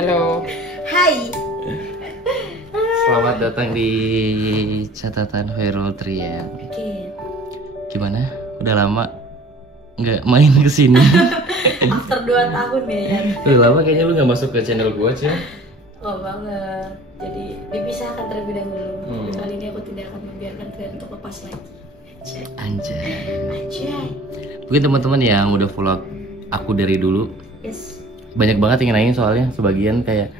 Halo. Hai. Selamat datang di catatan Hoerul Tria. Oke. Gimana? Udah lama nggak main ke sini? After 2 tahun ya, Yan. Udah lama kayaknya lu nggak masuk ke channel gua, Cil. Oh banget. Jadi dipisahkan terlebih dahulu. Kali ini aku tidak akan membiarkan kalian untuk lepas lagi. Anjay. Anjay. Mungkin teman-teman yang udah follow aku dari dulu, Yes. banyak banget yang nanya soalnya sebagian kayak,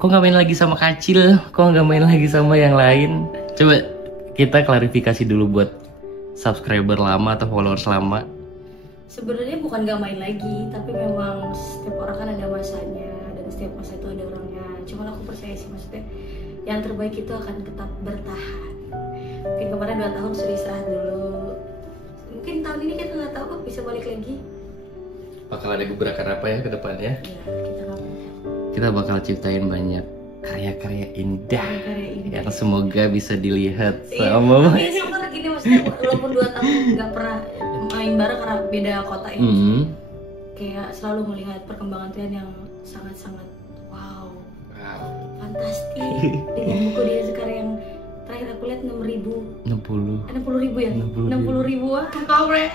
kok nggak main lagi sama Kacil? Kok nggak main lagi sama yang lain? Coba kita klarifikasi dulu buat subscriber lama atau followers lama. Sebenarnya bukan gak main lagi, tapi memang setiap orang kan ada masanya dan setiap masa itu ada orangnya. Cuman aku percaya sih, maksudnya yang terbaik itu akan tetap bertahan. Mungkin kemarin 2 tahun sudah istirahat dulu. Mungkin tahun ini kita nggak tahu kok bisa balik lagi. Bakal ada gebrakan apa ya ke depannya? Ya, kita nggak tahu. Kita bakal ciptain banyak karya-karya indah Karya indah. yang semoga bisa dilihat Iya, sama tapi sekarang gini maksudnya walaupun 2 tahun nggak pernah main bareng karena beda kota ya, kayak selalu melihat perkembangan Trian yang sangat-sangat wow, fantastis. Dengan buku dia sekarang yang terakhir aku lihat 60 60 ribu ya, 60.000. 60 ribu wah, kongres.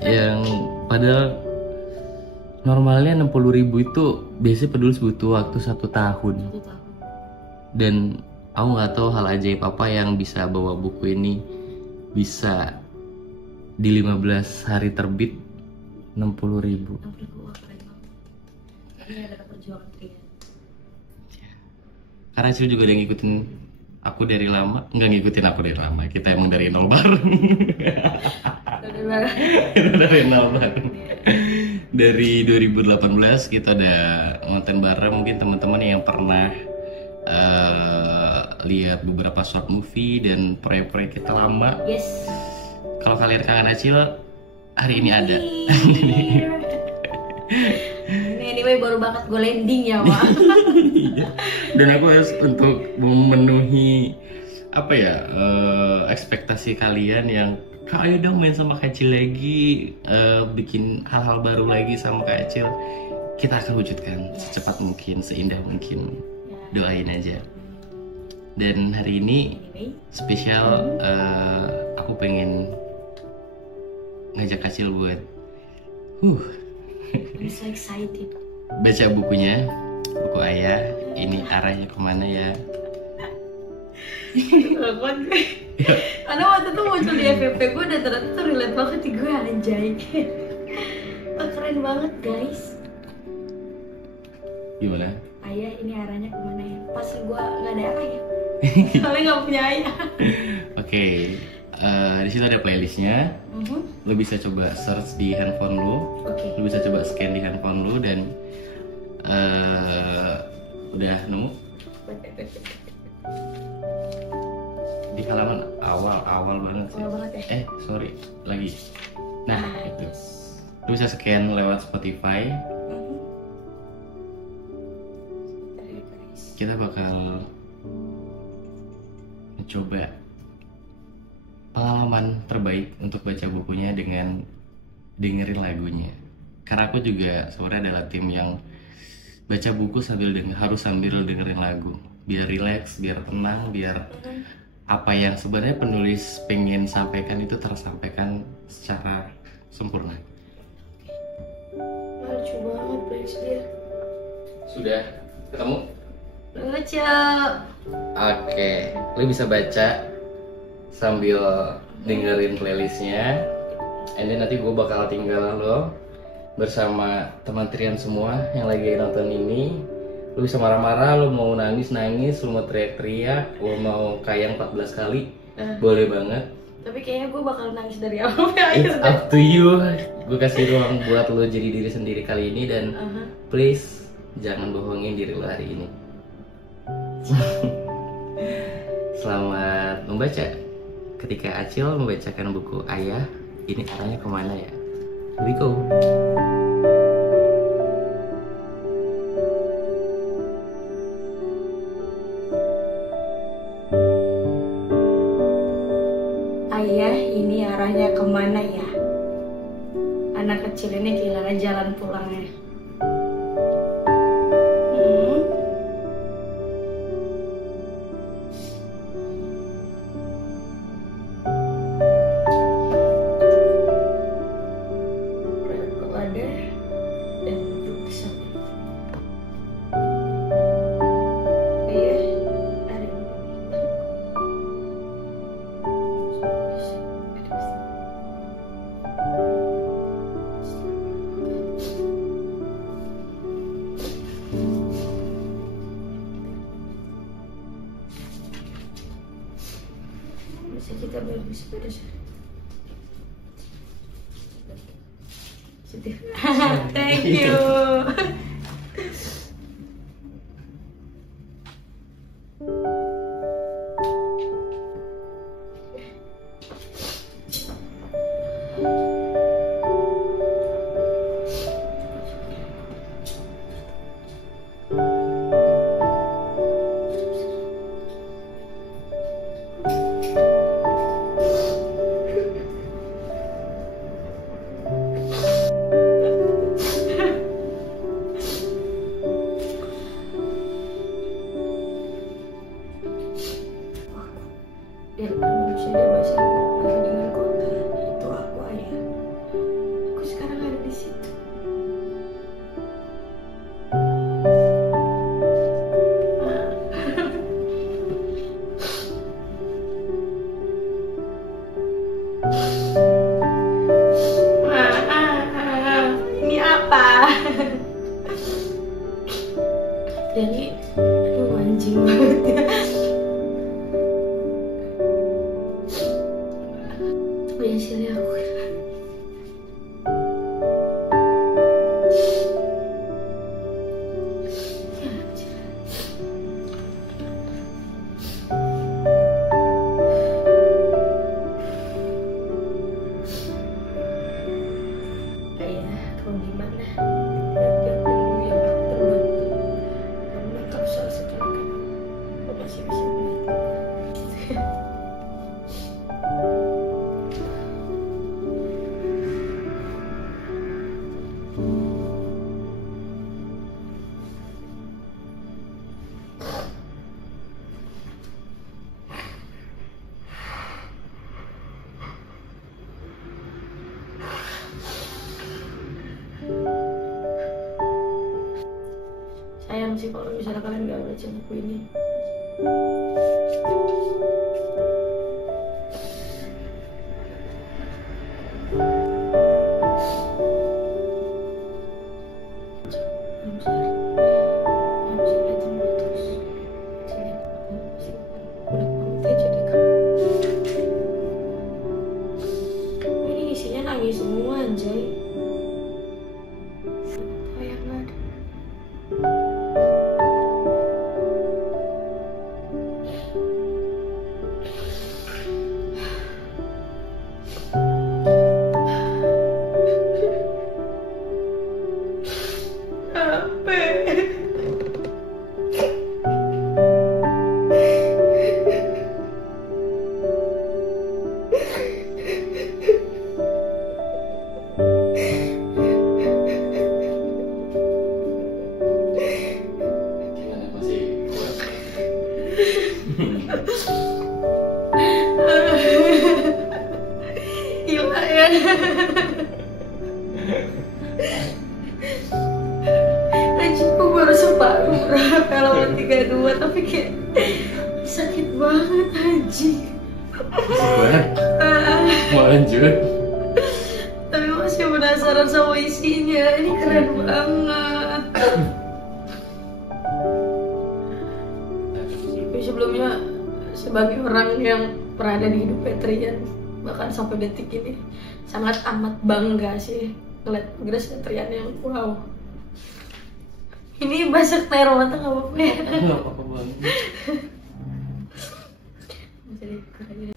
yang padahal normalnya 60.000 itu biasanya penulis butuh waktu 1 tahun. 1 tahun. Dan aku nggak tahu hal ajaib apa yang bisa bawa buku ini bisa di 15 hari terbit 60.000. 60 ribu wah, keren banget. Ini adalah perjuangan Trian. Karena Cil juga udah ngikutin aku dari lama. Nggak ngikutin aku dari lama, kita emang dari nol bareng. Udah banget. Dari nol bareng. Dari 2018 kita ada konten bareng. Mungkin teman-teman yang pernah lihat beberapa short movie dan proyek-proyek kita lama. Yes. Kalau kalian kangen Acil, hari ini ada. Ini anyway baru banget gue landing ya, Wak. Dan aku harus untuk memenuhi apa ya, ekspektasi kalian yang, Kak ayo dong main sama Kak Acil lagi, bikin hal-hal baru lagi sama Kak Acil. Kita akan wujudkan secepat mungkin, seindah mungkin. Doain aja. Dan hari ini spesial, aku pengen ngajak Kak Acil buat I'm so excited. baca bukunya, buku Ayah. Ini arahnya kemana ya? Karena waktu itu muncul di FYP gue dan ternyata tuh relate banget di gue, anjay. Oh, keren banget guys. Gimana? Ayah ini arahnya kemana ya? Pas gue nggak ada arah ya. Soalnya nggak punya ayah. Oke, di situ ada playlistnya. Lo bisa coba search di handphone lo. Oke. Lo bisa coba scan di handphone lo dan udah nemu di halaman awal banget sih. Awal banget ya? Sorry, lagi. Nah, itu. Lo bisa scan lewat Spotify. Kita bakal mencoba pengalaman terbaik untuk baca bukunya dengan dengerin lagunya. Karena aku juga sebenarnya adalah tim yang baca buku harus sambil dengerin lagu, biar rileks, biar tenang, biar apa yang sebenarnya penulis pengen sampaikan itu tersampaikan secara sempurna. Lucu banget playlist dia. Sudah ketemu? Lucu. Oke, lo bisa baca sambil dengerin playlistnya. And then nanti gue bakal tinggal lo bersama teman Trian semua yang lagi nonton ini. Lo bisa marah-marah, lo mau nangis-nangis, lo mau teriak-teriak, lo mau kayang 14 kali, boleh banget. Tapi kayaknya gue bakal nangis dari awal sampai It's akhir. up to you. Gue kasih ruang buat lo jadi diri sendiri kali ini. Dan please jangan bohongin diri lo hari ini. Selamat membaca. Ketika Acil membacakan buku Ayah, ini arahnya kemana ya? Here we go. Ayah, ini arahnya kemana ya? Anak kecil ini kehilangan jalan pulangnya. beli sepeda sih. Setia. Thank you. Biarkan manusia dewasa berkelahi dengan kota, itu aku ayah. Aku sekarang ada di situ. Ini apa? Jadi, aduh anjing banget ya. Sini aku ayah, kau gimana? Tiap-tiap dulu yang aku terbantu karena kau salah satu rekan kau masih bisa melihat. Sayang sih kalau misalnya kalian gak baca buku ini. Ini isinya nangis semua anjay. Kayak nggak ada. Gila ya. Anjing, aku baru separuh film 32 tapi kayak sakit banget anjing. Mau lanjut? Tapi masih penasaran sama isinya. Ini keren banget. Sebelumnya sebagai orang yang pernah ada di hidup Petrian, bahkan sampai detik ini sangat amat bangga sih ngeliat progres Petrian yang wow. Ini basah air mata nggak apa-apa ya? Nggak apa-apa banget. Jadi keren.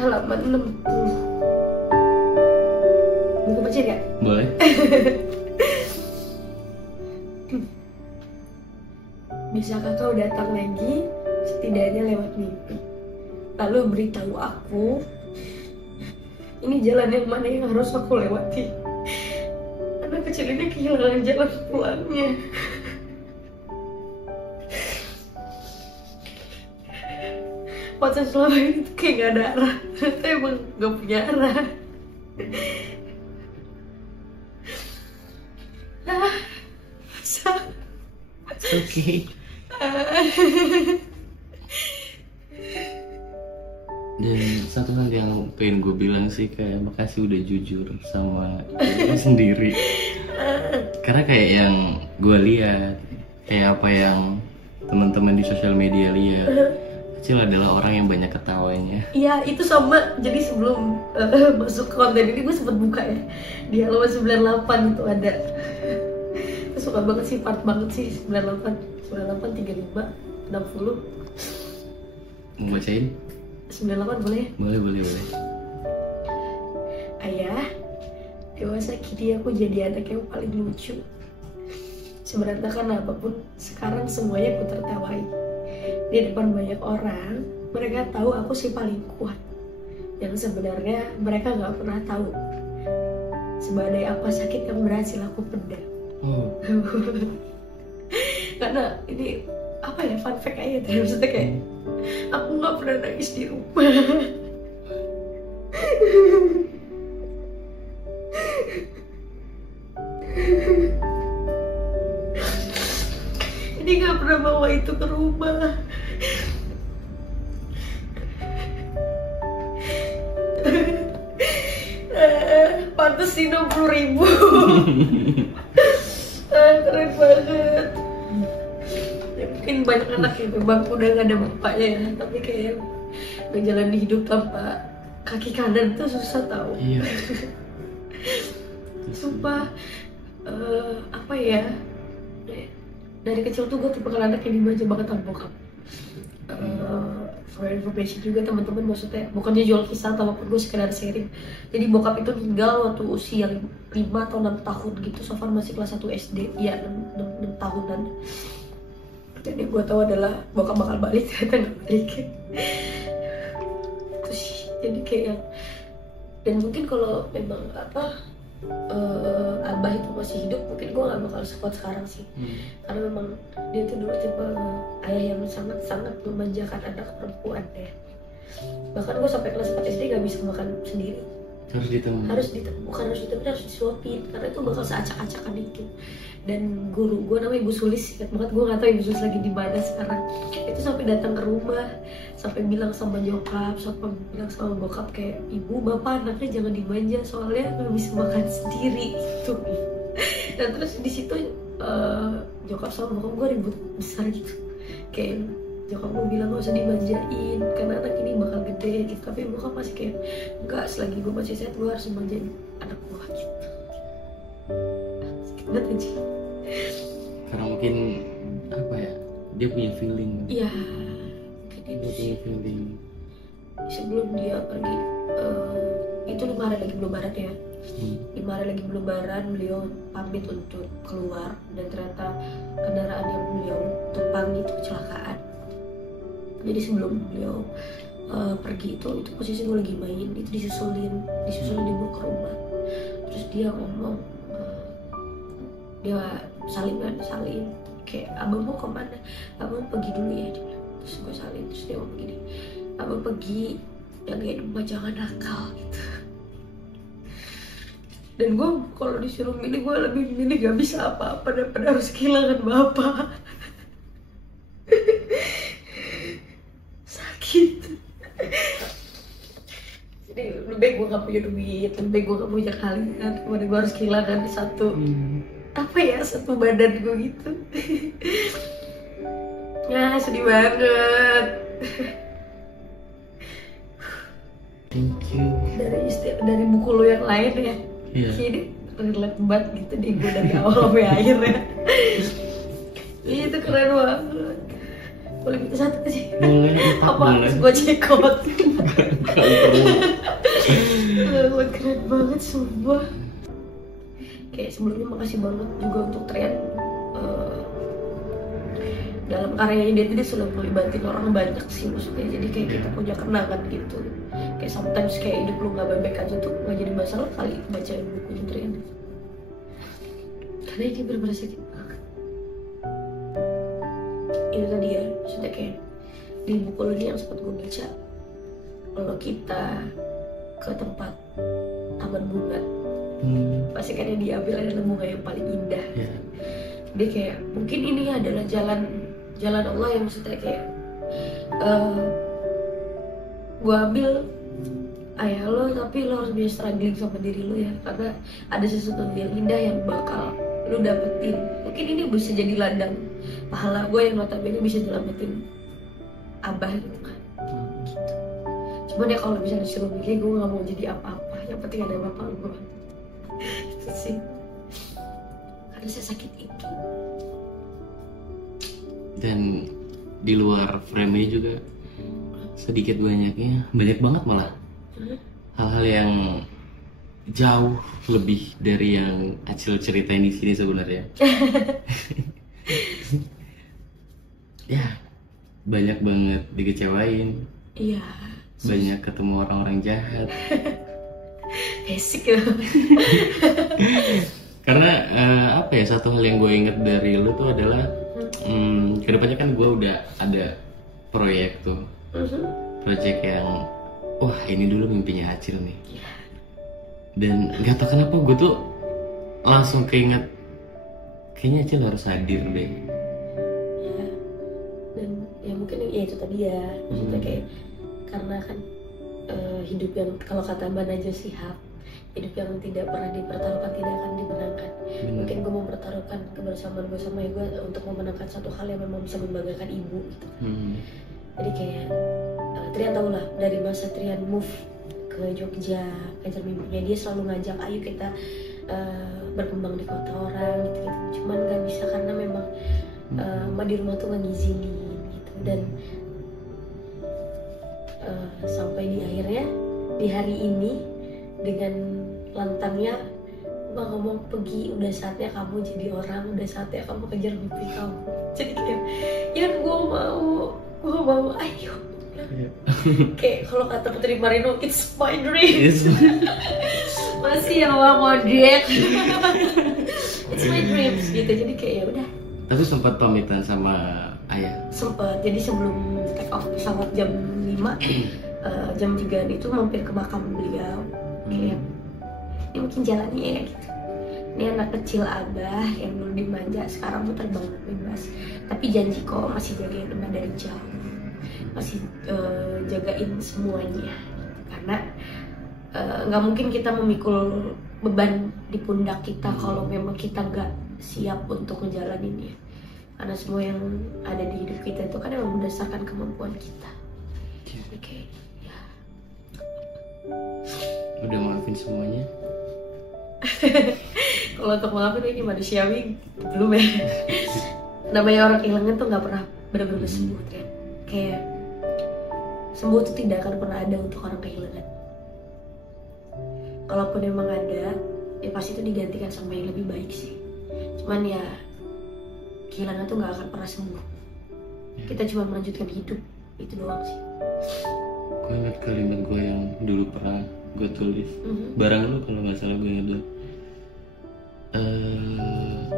halaman 60. Mau baca gak? Boleh. Bisakah kau datang lagi, setidaknya lewat mimpi, lalu beritahu aku ini jalan yang mana yang harus aku lewati. Anak kecil ini kehilangan jalan pulangnya. Pacar selama ini tuh kayak gak ada arah. Ternyata emang gak punya arah. Oke. Dan satu hal yang pengen gue bilang sih, kayak makasih udah jujur sama diri sendiri. Karena kayak yang gue lihat, kayak apa yang teman-teman di sosial media lihat, Acil adalah orang yang banyak ketawanya. Iya, itu sama. Jadi sebelum masuk ke konten ini gue sempet buka ya, di halaman 98 itu ada. Gue suka banget sih, part banget sih 98, 35, 60. Mau bacain? 98 boleh? Boleh. Ayah, dewasa kini aku jadi anak yang paling lucu. Seberantakan apapun, sekarang semuanya ku tertawai. Di depan banyak orang, mereka tahu aku si paling kuat. Yang sebenarnya mereka gak pernah tahu sebadai apa sakit yang berhasil aku pendam. Karena ini apa ya, fun fact aja tuh. Maksudnya kayak aku gak pernah nangis di rumah. Ini gak pernah bawa itu ke rumah. Pantes sih 60.000. Keren banget. Ya, mungkin banyak anak yang memang udah gak ada bapaknya ya, tapi kayak ngejalanin hidup tanpa kaki kanan tuh susah tau. Iya. Sumpah, apa ya, dari kecil tuh gue tipe anak yang dimanja banget sama bokap. For information juga teman-teman, maksudnya bukannya jual kisah atau apapun, gue sekedar sharing. Jadi bokap itu meninggal waktu usia 5 atau 6 tahun gitu. So far masih kelas 1 SD, ya 6 tahunan. Jadi gue tahu adalah bokap bakal balik, ternyata gak balik. Terus jadi kayak, dan mungkin kalau memang abah itu masih hidup, mungkin gue gak bakal sekuat sekarang sih. Karena memang dia tuh dulu tipe ayah yang sangat-sangat memanjakan anak perempuan ya. Bahkan gue sampai kelas 4 SD gak bisa makan sendiri. Harus disuapin, karena itu bakal seacak-acakan dikit. Dan guru gue namanya Ibu Sulis, ingat banget, gue gak tahu Ibu Sulis lagi di mana sekarang. Itu sampai datang ke rumah, sampai bilang sama nyokap, sampai bilang sama bokap kayak, ibu bapak anaknya jangan dimanja soalnya nggak bisa makan sendiri gitu. Dan terus di situ nyokap sama bokap gue ribut besar gitu, kayak nyokap gue bilang gak usah dimanjain karena anak ini bakal gede gitu, tapi bokap masih kayak enggak, selagi gue masih sehat gue harus manjain anak gue gitu. Sakit banget aja. Karena mungkin apa ya, dia punya feeling. Iya. Dia punya feeling. Sebelum dia pergi, itu 5 hari lagi belum Lebaran ya. 5 hari lagi belum Lebaran, beliau pamit untuk keluar, dan ternyata kendaraan yang beliau tumpangi itu kecelakaan. Jadi sebelum beliau pergi itu posisi gue lagi main, itu disusulin dibawa ke rumah. Terus dia ngomong, dia salin kayak, abang mau kemana? Abang pergi dulu ya, dia bilang. Terus gue salin, terus dia ngomong gini, abang pergi, jagain rumah jangan nakal gitu. Dan gue kalau disuruh milih, gue lebih milih gak bisa apa-apa daripada harus kehilangan bapak. Sakit. Jadi lebih baik gue gak punya duit, lebih baik gue gak punya kalian, daripada gue harus kehilangan satu satu badan gue gitu. Ya sedih banget. Thank you. Dari buku lo yang lain ya. Iya. Jadi relate banget gitu deh gue dari awal sampai akhir ya. Itu keren banget. Boleh minta satu aja. Boleh, Apa boleh. gue cekot. Gak perlu. Gue keren banget sumpah. Kayak sebelumnya makasih banget juga untuk Trian. Dalam karyanya dia sudah melibatin orang banyak sih maksudnya, jadi kayak kita punya kenangan gitu. Kayak sometimes kayak hidup lu gak baik-baik aja tuh gak jadi masalah kali bacain bukunya Trian, karena ini bener-bener sakit banget. Itu tadi ya, maksudnya kayak di buku ini yang sempat gue baca, kalau kita ke tempat taman bunga pasti kan yang diambil adalah bunga yang paling indah. Jadi kayak mungkin ini adalah jalan Allah yang maksudnya kayak gue ambil ayah lo, tapi lo harus bisa struggling sama diri lo ya, karena ada sesuatu yang indah yang bakal lo dapetin. Mungkin ini bisa jadi ladang pahala gue yang notabene bisa nyelamatin abah gitu kan. Gitu. Cuman ya kalau misalnya disuruh milih, gue gak mau jadi apa-apa, yang penting ada bapak gue. Itu sih, karena saya sakit itu. Dan di luar frame-nya juga sedikit banyaknya, banyak banget malah hal-hal yang jauh lebih dari yang Acil ceritain di sini sebenarnya. Ya, banyak banget dikecewain. Iya. Banyak ketemu orang-orang jahat. Basic ya. Karena apa ya, satu hal yang gue inget dari lu tuh adalah kedepannya kan gue udah ada proyek tuh, proyek yang wah ini dulu mimpinya Acil nih. Dan nggak tahu kenapa gue tuh langsung keinget kayaknya Acil harus hadir deh. Ya, dan ya mungkin ya itu tadi ya, maksudnya kayak karena kan hidup yang kalau kata Mbak Najwa Shihab, hidup yang tidak pernah dipertaruhkan tidak akan dimenangkan. Mungkin gue mau mempertaruhkan kebersamaan gue sama ibu untuk memenangkan satu hal yang memang bisa membanggakan ibu gitu. Jadi kayak Trian tau lah, dari masa Trian move ke Jogja, kejar mimpinya, dia selalu ngajak ayo kita berkembang di kota orang gitu. Cuman gak bisa karena memang Mbak di rumah tuh gak ngizinin gitu. Dan sampai di akhirnya di hari ini dengan lantangnya Mbak ngomong, pergi, udah saatnya kamu jadi orang, udah saatnya kamu kejar mimpi kamu. Jadi kayak ya gue mau ayo. Kayak kalau kata Putri Marino, it's my dream. Masih ya mau dek. It's my dreams gitu. Jadi kayak ya udah. Tapi sempat pamitan sama ayah. Sempat. Jadi sebelum take off pesawat jam 5, jam 3 itu mampir ke makam beliau. Kayak ini mungkin jalannya ya gitu. Ini anak kecil abah yang dulu dimanja, sekarang tuh terbang bebas. Tapi janji kok masih jagain Mbak dari jauh, masih jagain semuanya. Karena nggak mungkin kita memikul beban di pundak kita kalau memang kita nggak siap untuk ngejalaninnya. Karena semua yang ada di hidup kita itu kan memang berdasarkan kemampuan kita. Jadi kayak ya. Udah maafin semuanya? Kalau untuk maafin ini manusiawi belum ya. Namanya orang kehilangan tuh nggak pernah benar-benar sembuh kan. Kayak sembuh tuh tidak akan pernah ada untuk orang kehilangan. Kalaupun emang ada, ya pasti itu digantikan sama yang lebih baik sih. Cuman ya kehilangan tuh nggak akan pernah sembuh. Kita cuma melanjutkan hidup, itu doang sih. Gue ingat kalimat gue yang dulu pernah gue tulis barang lu kalau nggak salah, gue ingat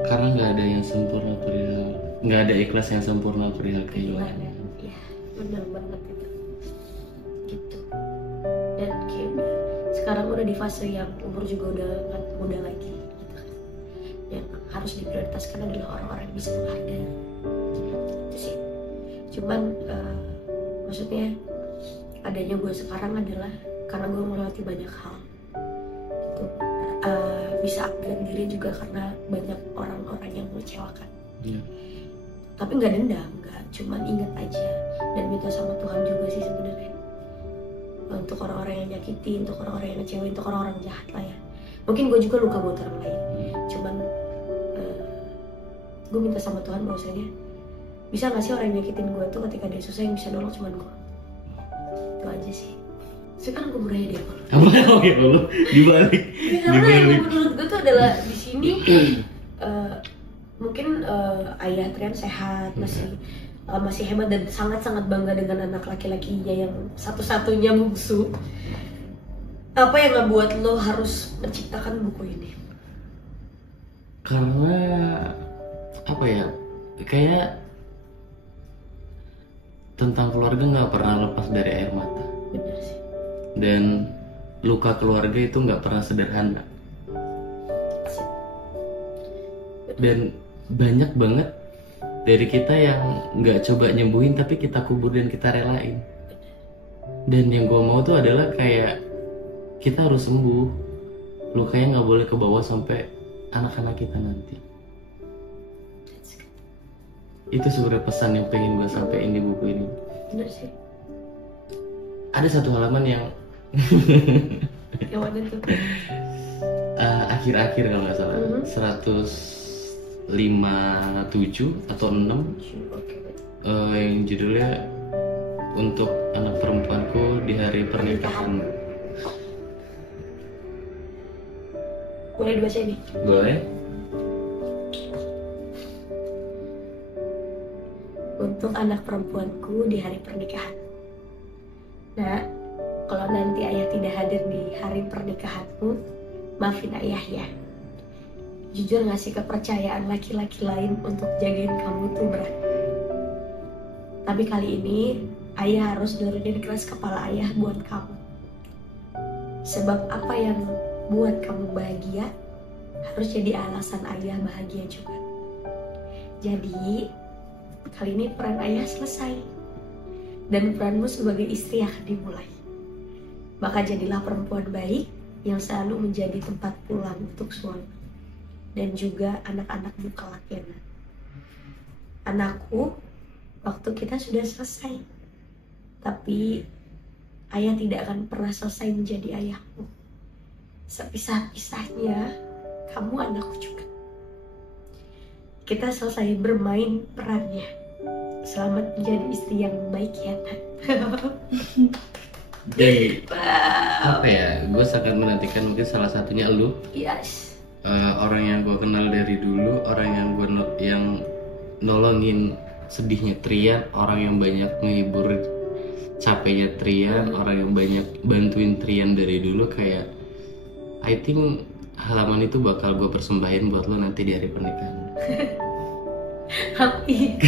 karena nggak ada yang sempurna perihal, nggak ada ikhlas yang sempurna perihal kehilangan. Iya, benar banget itu. Gitu. Dan kayak udah, sekarang udah di fase yang umur juga udah nggak muda lagi. Gitu kan. Yang harus diprioritaskan adalah orang-orang yang bisa menghargai. Itu sih. Cuman maksudnya adanya gue sekarang adalah karena gue melewati banyak hal. Gitu. Bisa upgrade diri juga karena banyak orang-orang yang mengecewakan. Tapi nggak dendam, nggak, cuman ingat aja dan minta sama Tuhan juga sih sebenarnya untuk orang-orang yang nyakitin, untuk orang-orang yang ngecewain, untuk orang-orang jahat lah ya. Mungkin gue juga luka buat orang lain, cuman gue minta sama Tuhan bahwasanya bisa nggak sih orang yang nyakitin gue tuh ketika dia susah yang bisa nolong cuman gue. Itu aja sih. Sekarang gue berani dia kalau. Oke, lu dibalik. Karena yang menurut gue tuh adalah di sini mungkin ayah Trian sehat, masih hebat dan sangat-sangat bangga dengan anak laki-lakinya yang satu-satunya bungsu. Apa yang ngebuat lo harus menciptakan buku ini? Karena apa ya, kayak tentang keluarga nggak pernah lepas dari air mata. Bener sih. Dan luka keluarga itu nggak pernah sederhana. Dan banyak banget dari kita yang nggak coba nyembuhin tapi kita kubur dan kita relain. Dan yang gue mau tuh adalah kayak kita harus sembuh, lukanya nggak boleh ke bawah sampai anak-anak kita nanti. Itu sebenarnya pesan yang pengen gue sampein di buku ini. Bener sih. Ada satu halaman yang Yang mana tuh? akhir-akhir kalau nggak salah, 157 atau 6, yang judulnya untuk anak perempuanku di hari pernikahan. Boleh dibaca ini? Boleh? Untuk anak perempuanku di hari pernikahan. Nah, kalau nanti ayah tidak hadir di hari pernikahanmu, maafin ayah ya. Jujur ngasih kepercayaan laki-laki lain untuk jagain kamu tuh berat. Tapi kali ini ayah harus nurunin keras kepala ayah buat kamu. Sebab apa yang buat kamu bahagia harus jadi alasan ayah bahagia juga. Jadi kali ini peran ayah selesai dan peranmu sebagai istri akan dimulai. Maka jadilah perempuan baik yang selalu menjadi tempat pulang untuk suami dan juga anak-anakmu kelak ya. Anakku, waktu kita sudah selesai, tapi ayah tidak akan pernah selesai menjadi ayahmu. Sepisah-pisahnya kamu anakku juga. Kita selesai bermain perannya. Selamat menjadi istri yang baik ya, Tan. Jadi apa ya, gue sangat menantikan mungkin salah satunya lu. Yes. Orang yang gue kenal dari dulu, orang yang gue yang nolongin sedihnya Trian, orang yang banyak menghibur capeknya Trian, orang yang banyak bantuin Trian dari dulu. Kayak I think halaman itu bakal gue persembahin buat lo nanti di hari pernikahan. Happy.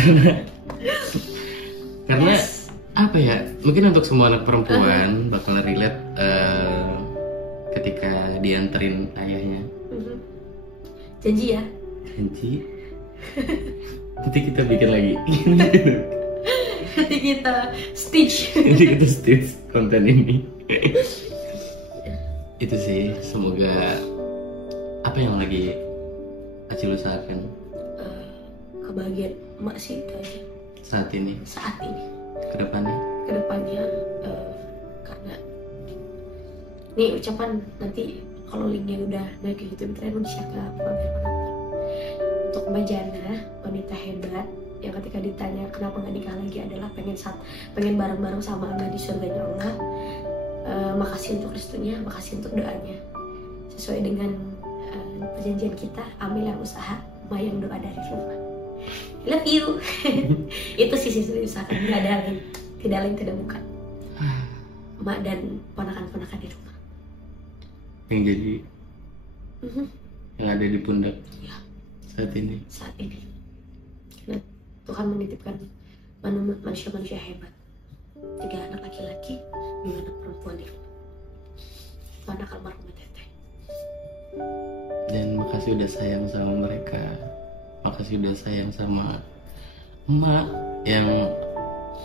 Karena Yes. apa ya, mungkin untuk semua anak perempuan bakal relate ketika dianterin ayahnya. Janji ya. Janji. Nanti kita bikin lagi. Nanti kita stitch. Nanti kita stitch konten ini. Itu sih, semoga apa yang lagi Acil usahakan Kebahagiaan emak sih itu aja saat ini, kedepannya karena nih ucapan nanti kalau linknya udah naik ke YouTube Trian bisa ke program untuk Mbak Jana, wanita hebat yang ketika ditanya kenapa nggak nikah lagi adalah pengen bareng-bareng sama Allah di surganya Allah. Makasih untuk restunya, makasih untuk doanya. Sesuai dengan perjanjian kita, ambil yang usaha, bayang doa dari rumah. Love you. Itu sih usahakan, nggak ada lain, tidak bukan. Mak dan ponakan-ponakan di rumah. Yang jadi yang ada di pundak Ya. saat ini. Karena Tuhan menitipkan manusia-manusia hebat. 3 anak laki-laki, 2 anak perempuan di rumah. Itu anak almarhumah Teteh. Dan makasih udah sayang sama mereka. Makasih udah sayang sama emak yang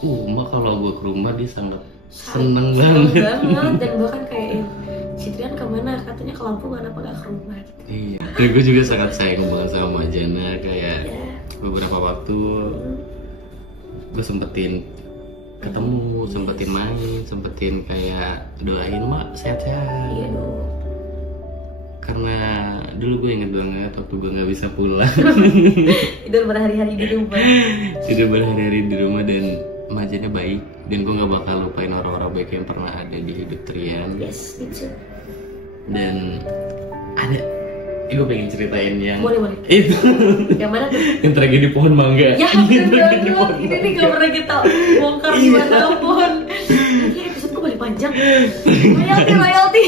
emak kalau gue ke rumah dia sangat seneng banget. Dan bahkan kayak si Trian kemana, katanya ke Lampung, kenapa gak ke rumah gitu. Iya, dan gue juga sangat sayang banget sama Mbak Jana. Kayak beberapa waktu gue sempetin ketemu, sempetin main, sempetin kayak doain mak sehat-sehat. Iya dong. karena dulu gue inget banget waktu gue nggak bisa pulang. Tidur berhari-hari di rumah. Tidur berhari-hari di rumah dan Majanya baik, dan gue nggak bakal lupain orang-orang baik yang pernah ada di hidup Trian. Yes, itu. Dan ada, gue pengen ceritain yang Boleh. itu. Yang mana tuh? Yang tragedi pohon mangga. Ya bener banget. Ini nih gak pernah kita bongkar di mana-pun. Ini episode gue paling panjang. Royalty.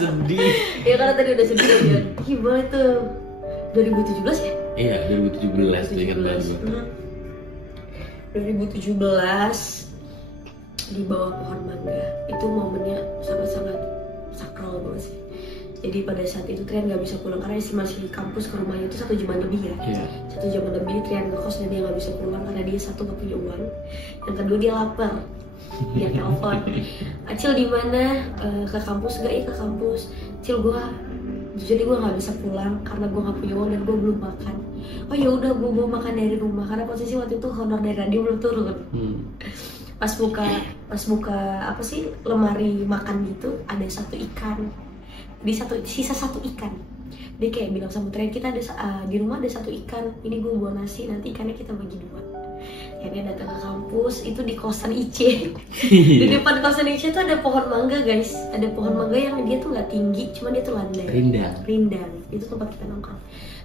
Sedih. Ya karena tadi udah sedih kan. Gimana tuh? 2017 ya? Iya, 2017 ingat banget gue. 2017 di bawah pohon mangga. Itu momennya sangat-sangat sakral banget sih. Jadi pada saat itu Trian nggak bisa pulang karena masih di kampus, ke rumahnya itu 1 jam lebih ya. 1 jam lebih Trian ngekos dan dia nggak bisa pulang karena dia satu nggak punya uang, yang kedua dia lapar. Dia telepon, Acil di mana? Ke kampus nggak? Iya ke kampus. Acil jadi gue nggak bisa pulang karena gue nggak punya uang dan gue belum makan. Oh ya udah, gue bawa makan dari rumah karena posisi waktu itu honor dari radio belum turun. Pas buka apa sih lemari makan gitu, ada 1 ikan. Sisa 1 ikan. Dia kayak bilang sama Trian, kita ada di rumah ada 1 ikan. Ini gue bawa nasi, nanti ikannya kita bagi 2. Akhirnya datang ke kampus, itu di kosan Ice. Di depan kosan Ice tuh ada pohon mangga guys. Ada pohon mangga yang dia tuh nggak tinggi, cuma dia tuh landai. Rindang. Itu tempat kita nongkrong.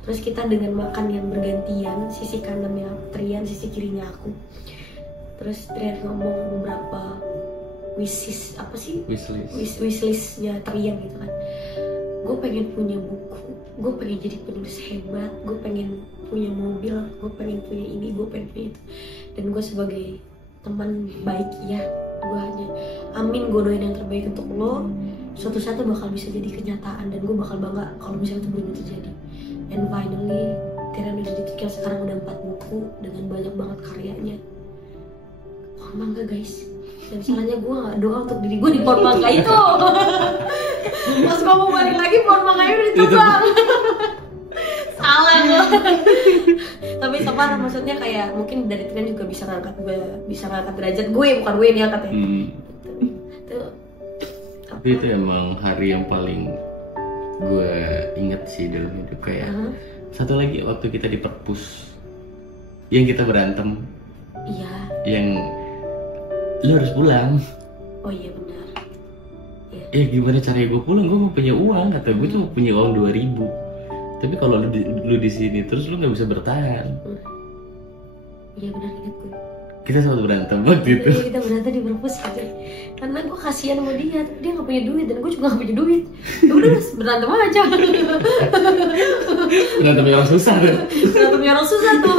Terus kita dengan makan yang bergantian, sisi kanannya Trian, sisi kirinya aku. Terus Trian ngomong beberapa wishlist wishlistnya Trian gitu kan. Gue pengen punya buku, gue pengen jadi penulis hebat, gue pengen punya mobil, gue pengen punya ini, gue pengen punya itu. Dan gue sebagai teman baik ya, gue hanya amin, gue doain yang terbaik untuk lo. Suatu saat bakal bisa jadi kenyataan dan gue bakal bangga kalau misalnya itu benar terjadi. And finally Trian udah jadi sekarang udah 4 buku dengan banyak banget karyanya. Pohon mangga guys. Dan salahnya gue gak doa untuk diri gue di pohon mangga itu. Pas gue mau balik lagi, pohon mangganya udah ditebang. Salah gue. Tapi sabar, maksudnya kayak mungkin dari Trian juga bisa ngangkat derajat gue, bukan gue yang diangkat ya. Tapi itu emang hari yang paling gue inget sih dalam hidup. Kayak satu lagi waktu kita di perpus, yang kita berantem. Iya. Yang lu harus pulang. Oh iya benar. Ya gimana caranya gue pulang? Gue mau punya uang, kata gue cuma punya uang 2.000. Tapi kalau lu di sini terus lu nggak bisa bertahan. Iya benar, ingat gue. Kita selalu berantem waktu itu. Kita berantem di perpus aja. Karena gue kasihan sama dia, tapi dia nggak punya duit dan gue juga nggak punya duit. Ya udah berantem aja. Berantem yang susah kan? Berantem yang susah tuh.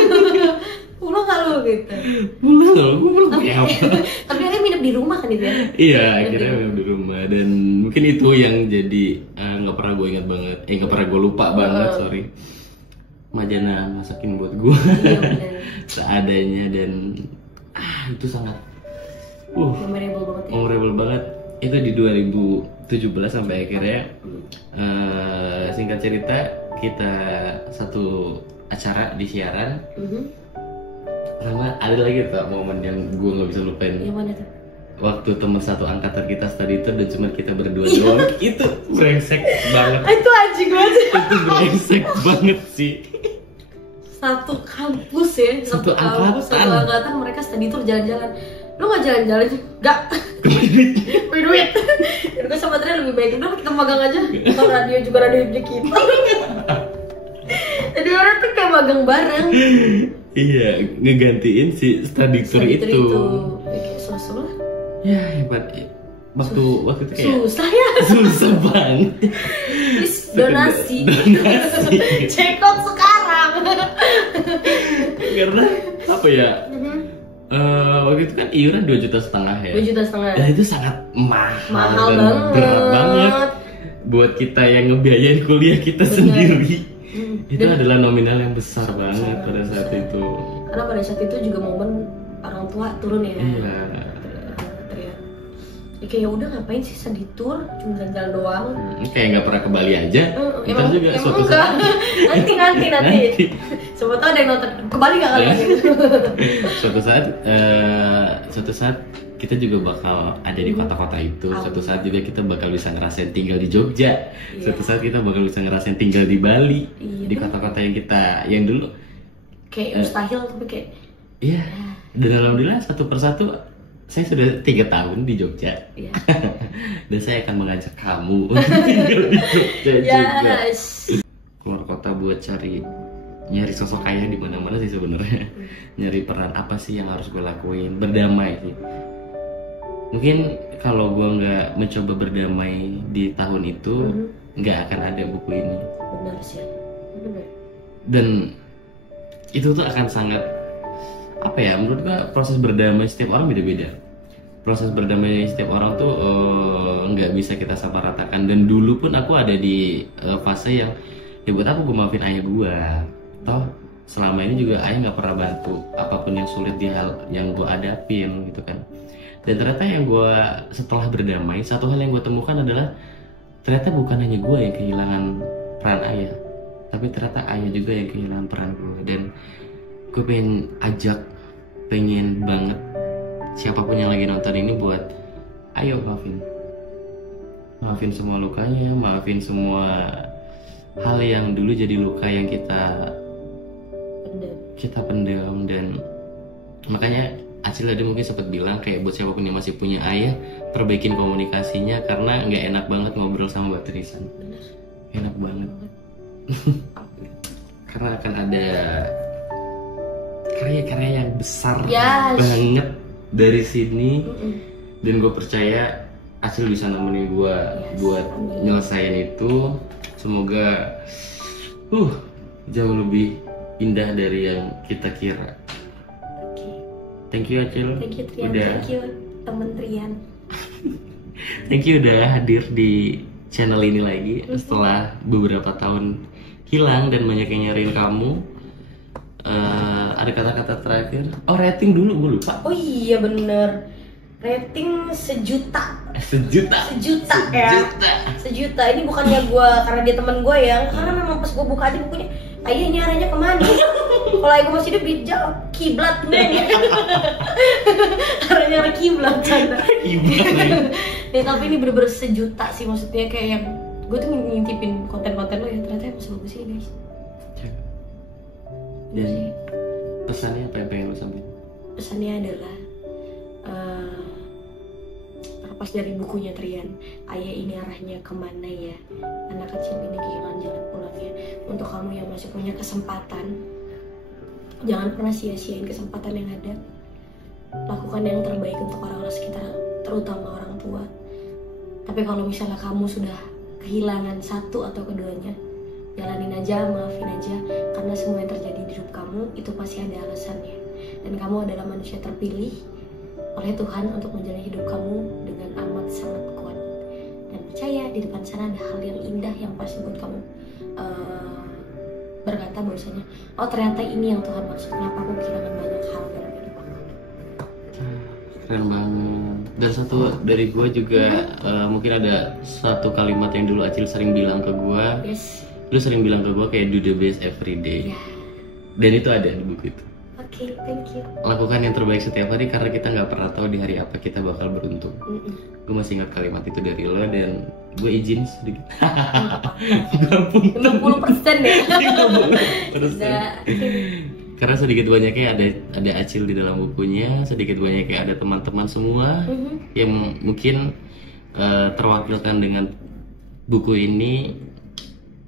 Pulang gak lu gitu? Pulang loh, gue belum punya apa. Tapi akhirnya nginep di rumah kan itu ya? Iya, akhirnya nginep di rumah. Dan mungkin itu yang jadi gak pernah gue ingat banget. Gak pernah gue lupa banget, sorry. Majana masakin buat gue. Iya bener. Seadanya dan itu sangat memorable banget. Itu di 2017 sampai akhirnya singkat cerita kita satu acara di siaran. Sama ada lagi tuh momen yang gue nggak bisa lupain. Yang mana tuh? Waktu teman satu angkatan kita study tour dan cuma kita berdua doang. Itu brengsek banget. Itu anjing banget. Itu brengsek banget sih. Satu kampus ya, satu angkatan mereka study tour jalan-jalan. Lu nggak jalan-jalan? Nggak. Punya duit. Dan gue sama Trian lebih baik udah kita magang aja. Atau radio juga radio kita. Jadi orang tuh kayak magang bareng. Iya, ngegantiin si study tour itu. Kayak susah lah. Ya hebat. Waktu itu kayak susah ya. Susah banget. Please donasi. Check out sekarang. Karena apa ya? Waktu itu kan iuran 2,5 juta ya. 2,5 juta. Dan itu sangat mahal dan banget. Berat banget buat kita yang ngebiayain kuliah kita sendiri. Itu adalah nominal yang besar banget pada saat itu. Karena pada saat itu juga momen orang tua turun ya. Iya. Ya kayak udah ngapain sih sedih tour, cuma jalan-jalan doang. Kayak nggak pernah ke Bali aja. Ntar juga suatu saat. nanti. Siapa tahu ada yang nonton ke Bali nggak kalian? Suatu saat kita juga bakal ada di kota-kota itu. Suatu saat juga kita bakal bisa ngerasain tinggal di Jogja. Suatu saat kita bakal bisa ngerasain tinggal di Bali. Di kota-kota yang dulu kayak mustahil tapi kayak. Iya. Dan alhamdulillah satu persatu saya sudah 3 tahun di Jogja. Iya. Dan saya akan mengajak kamu untuk tinggal di Jogja juga. Keluar kota buat nyari sosok ayah di mana-mana sih sebenarnya. Nyari peran apa sih yang harus gue lakuin, berdamai sih. Mungkin kalau gue nggak mencoba berdamai di tahun itu, nggak akan ada buku ini. Benar sih. Benar. Dan itu tuh akan sangat apa ya, menurut gue proses berdamai setiap orang beda-beda. Proses berdamai setiap orang tuh nggak bisa kita samaratakan. Dan dulu pun aku ada di fase yang ya buat aku maafin ayah gue. Toh selama ini juga ayah nggak pernah bantu apapun yang sulit di hal yang gue hadapin gitu kan. Dan ternyata yang gue setelah berdamai, satu hal yang gue temukan adalah ternyata bukan hanya gue yang kehilangan peran ayah, tapi ternyata ayah juga yang kehilangan peran gue. Dan gue pengen banget siapapun yang lagi nonton ini buat ayo maafin semua lukanya, maafin semua hal yang dulu jadi luka yang kita pendam. Dan makanya Acil tadi mungkin sempat bilang kayak buat siapapun yang masih punya ayah, perbaikin komunikasinya karena nggak enak banget ngobrol sama Mbak Trisan. Enak banget. Karena akan ada karya-karya yang besar banget dari sini. Dan gue percaya Acil bisa nemenin gue buat nyelesain itu. Semoga jauh lebih indah dari yang kita kira. Thank you Acil. Thank you Trian. Thank you temen Trian. Thank you udah hadir di channel ini lagi setelah beberapa tahun hilang dan banyak yang nyariin kamu. Ada kata-kata terakhir? Oh, rating dulu, gue lupa. Oh iya bener. Rating sejuta. Sejuta Ya. Sejuta. Ini bukannya gue karena dia teman gue ya, karena memang pas gue buka aja bukunya, ayah ini arahnya kemana? Kalau ayah gue masih hidup dijawab kiblat nih. Arahnya arah kiblat canda. Nih tapi ini bener-bener sejuta sih, maksudnya kayak yang gue tuh ngintipin konten-konten lo ya, ternyata emang sebagus ini guys. Dan pesannya apa yang pengen lo sampaikan? Pesannya adalah terlepas dari bukunya Trian, ayah ini arahnya kemana ya, anak kecil ini kehilangan jalan pulangnya. Untuk kamu yang masih punya kesempatan, jangan pernah sia-siain kesempatan yang ada. Lakukan yang terbaik untuk orang-orang sekitar, terutama orang tua. Tapi kalau misalnya kamu sudah kehilangan satu atau keduanya, jalanin aja, maafin aja, karena semua yang terjadi di hidup kamu itu pasti ada alasannya. Dan kamu adalah manusia terpilih oleh Tuhan untuk menjalani hidup kamu dengan amat sangat kuat. Dan percaya di depan sana ada hal yang indah yang pasti buat kamu berkata bahwasanya, oh ternyata ini yang Tuhan maksud, kenapa aku kehilangan banyak hal dalam hidup aku. Keren banget. Dan satu dari gue juga mungkin ada satu kalimat yang dulu Acil sering bilang ke gue. Lu sering bilang ke gue kayak do the best every day. Dan itu ada di buku itu. Oke, thank you. Lakukan yang terbaik setiap hari karena kita nggak pernah tahu di hari apa kita bakal beruntung. Gue masih ingat kalimat itu dari lo dan gue izin sedikit. 50% ya. 50%. Karena sedikit banyaknya ada Acil di dalam bukunya, sedikit banyaknya ada teman-teman semua yang mungkin terwakilkan dengan buku ini.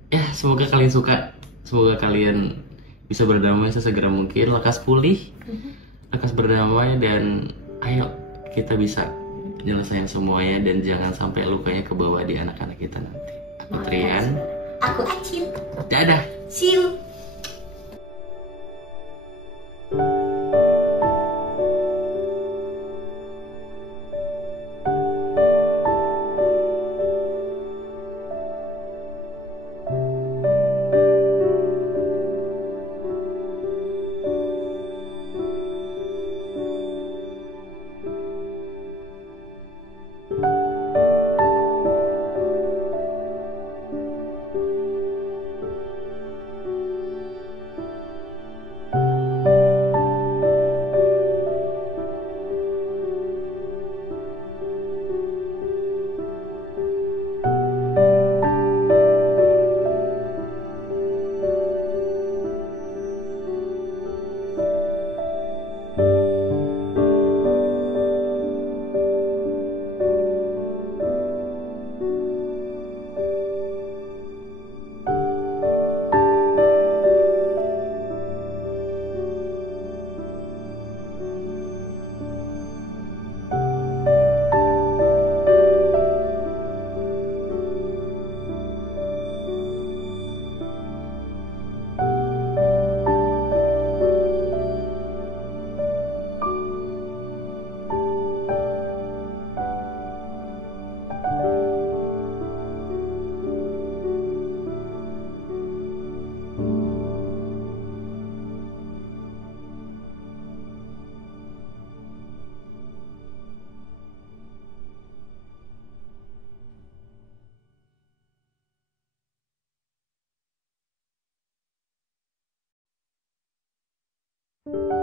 Ya, semoga kalian suka, semoga kalian bisa berdamai sesegera mungkin, lekas pulih, lekas berdamai, dan ayo kita bisa nyelesain semuanya dan jangan sampai lukanya kebawa di anak-anak kita nanti. Aku Trian. Aku Acil. Dadah. See you. you.